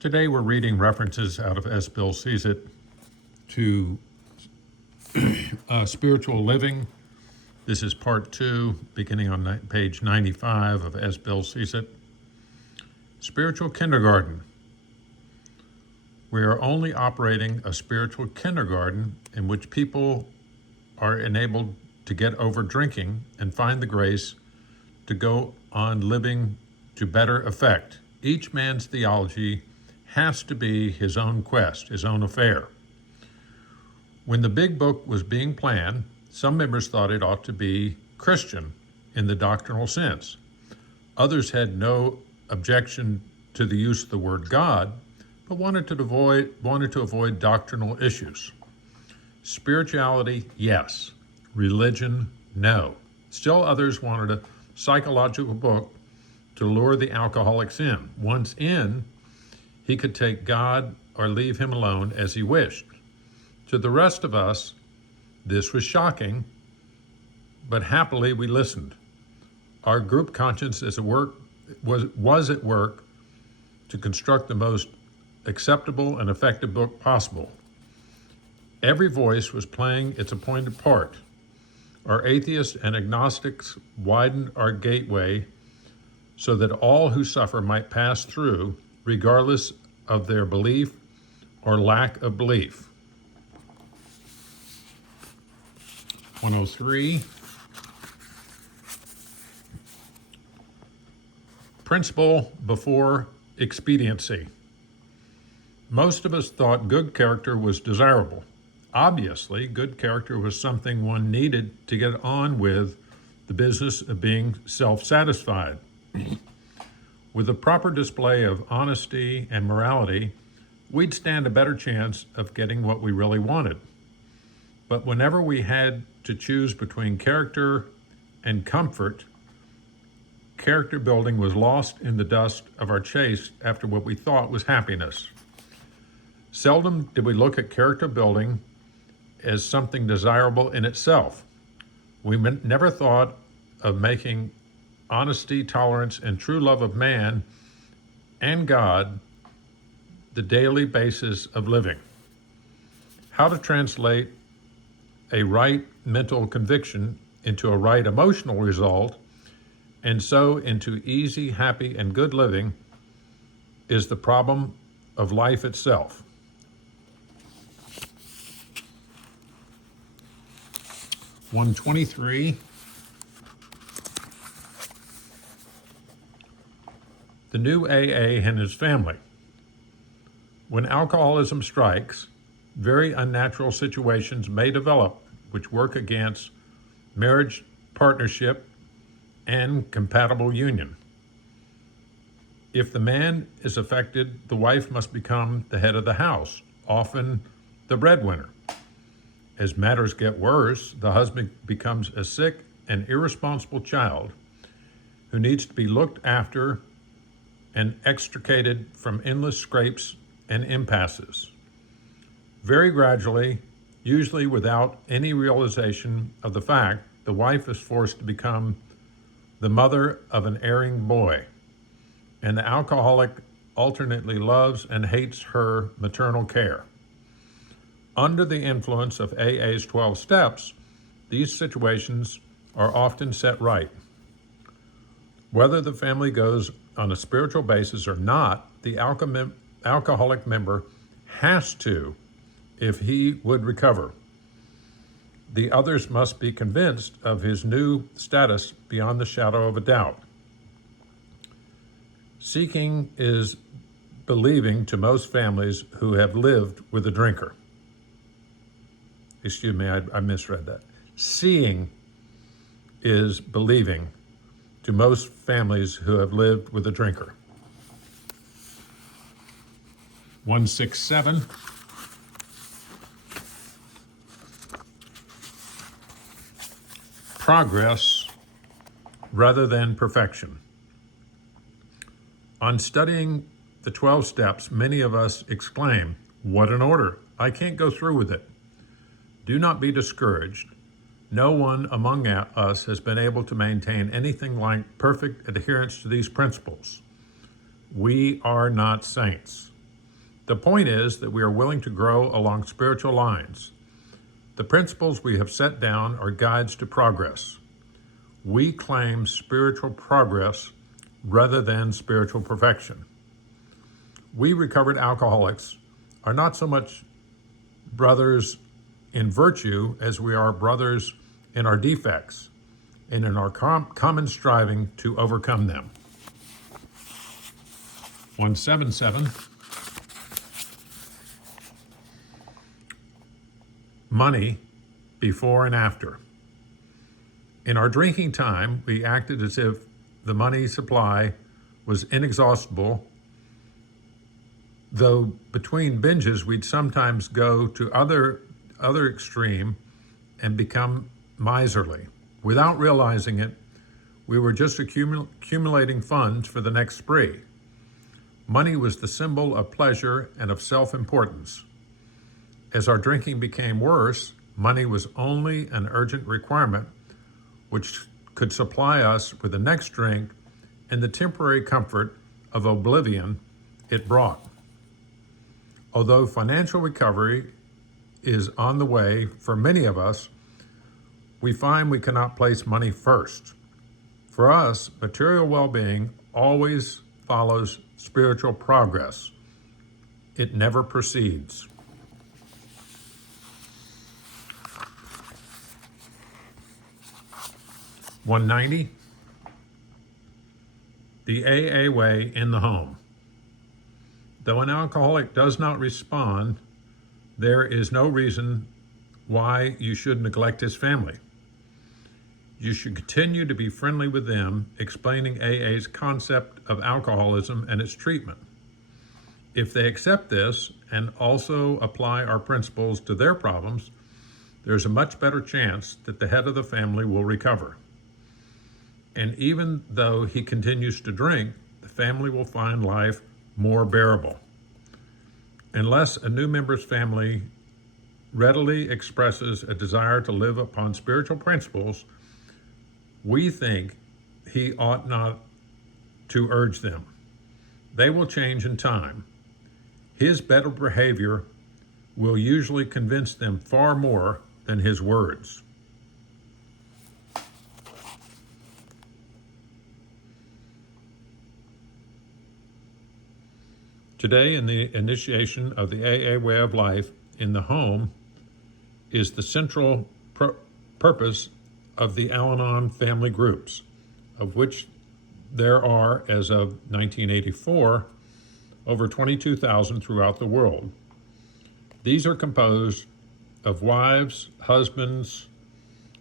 Today we're reading references out of S. Bill Sees It to spiritual living. This is part 2, beginning on page 95 of S. Bill Sees It. Spiritual kindergarten. We are only operating a spiritual kindergarten in which people are enabled to get over drinking and find the grace to go on living to better effect. Each man's theology has to be his own quest, his own affair. When the big book was being planned, some members thought it ought to be Christian in the doctrinal sense. Others had no objection to the use of the word God, but wanted to avoid doctrinal issues. Spirituality, yes. Religion, no. Still others wanted a psychological book to lure the alcoholics in. Once in, he could take God or leave him alone as he wished. To the rest of us, this was shocking, but happily we listened. Our group conscience was at work to construct the most acceptable and effective book possible. Every voice was playing its appointed part. Our atheists and agnostics widened our gateway so that all who suffer might pass through, regardless of their belief or lack of belief. 103. Principle before expediency. Most of us thought good character was desirable. Obviously, good character was something one needed to get on with the business of being self-satisfied. With a proper display of honesty and morality, we'd stand a better chance of getting what we really wanted. But whenever we had to choose between character and comfort, character building was lost in the dust of our chase after what we thought was happiness. Seldom did we look at character building as something desirable in itself. We never thought of making honesty, tolerance, and true love of man and God the daily basis of living. How to translate a right mental conviction into a right emotional result, and so into easy, happy, and good living is the problem of life itself. (123) The new AA and his family. When alcoholism strikes, very unnatural situations may develop which work against marriage, partnership, and compatible union. If the man is affected, the wife must become the head of the house, often the breadwinner. As matters get worse, the husband becomes a sick and irresponsible child who needs to be looked after and extricated from endless scrapes and impasses. Very gradually, usually without any realization of the fact, the wife is forced to become the mother of an erring boy, and the alcoholic alternately loves and hates her maternal care. Under the influence of AA's 12 steps, these situations are often set right. Whether the family goes on a spiritual basis or not, the alcoholic member has to, if he would recover. The others must be convinced of his new status beyond the shadow of a doubt. Seeking is believing to most families who have lived with a drinker. Excuse me, I misread that. Seeing is believing to most families who have lived with a drinker. 167. Progress rather than perfection. On studying the 12 steps, many of us exclaim, "What an order! I can't go through with it." Do not be discouraged. No one among us has been able to maintain anything like perfect adherence to these principles. We are not saints. The point is that we are willing to grow along spiritual lines. The principles we have set down are guides to progress. We claim spiritual progress rather than spiritual perfection. We recovered alcoholics are not so much brothers in virtue as we are brothers in our defects and in our common striving to overcome them. 177. Money before and after. In our drinking time, we acted as if the money supply was inexhaustible, though between binges we'd sometimes go to other extreme and become miserly. Without realizing it, we were just accumulating funds for the next spree. Money was the symbol of pleasure and of self-importance. As our drinking became worse, money was only an urgent requirement which could supply us with the next drink and the temporary comfort of oblivion it brought. Although financial recovery is on the way for many of us, we find we cannot place money first. For us, material well-being always follows spiritual progress. It never precedes. $190. The AA way in the home. Though an alcoholic does not respond, there is no reason why you should neglect his family. You should continue to be friendly with them, explaining AA's concept of alcoholism and its treatment. If they accept this and also apply our principles to their problems, there's a much better chance that the head of the family will recover. And even though he continues to drink, the family will find life more bearable. Unless a new member's family readily expresses a desire to live upon spiritual principles, we think he ought not to urge them. They will change in time. His better behavior will usually convince them far more than his words. Today, in the initiation of the AA way of life in the home is the central purpose of the Al-Anon family groups, of which there are, as of 1984, over 22,000 throughout the world. These are composed of wives, husbands,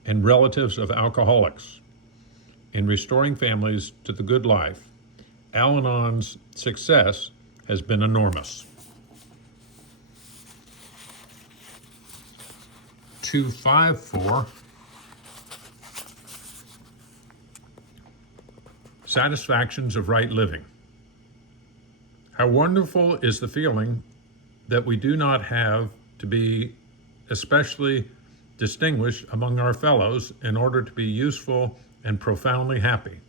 and relatives of alcoholics. In restoring families to the good life, Al-Anon's success has been enormous. 254. Satisfactions of right living. How wonderful is the feeling that we do not have to be especially distinguished among our fellows in order to be useful and profoundly happy.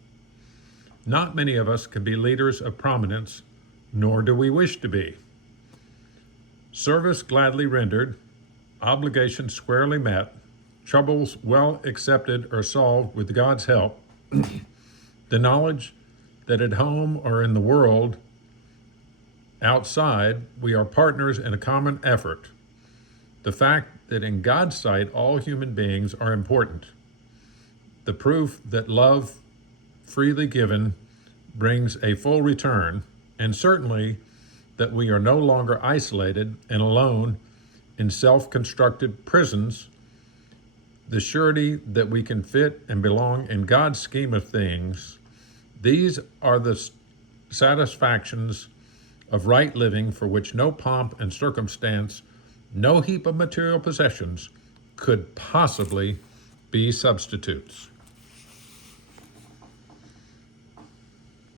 Not many of us can be leaders of prominence, nor do we wish to be. Service gladly rendered, obligations squarely met, troubles well accepted or solved with God's help, the knowledge that at home or in the world outside, we are partners in a common effort. The fact that in God's sight, all human beings are important. The proof that love freely given brings a full return, and certainly that we are no longer isolated and alone in self-constructed prisons, the surety that we can fit and belong in God's scheme of things. These are the satisfactions of right living for which no pomp and circumstance, no heap of material possessions could possibly be substitutes.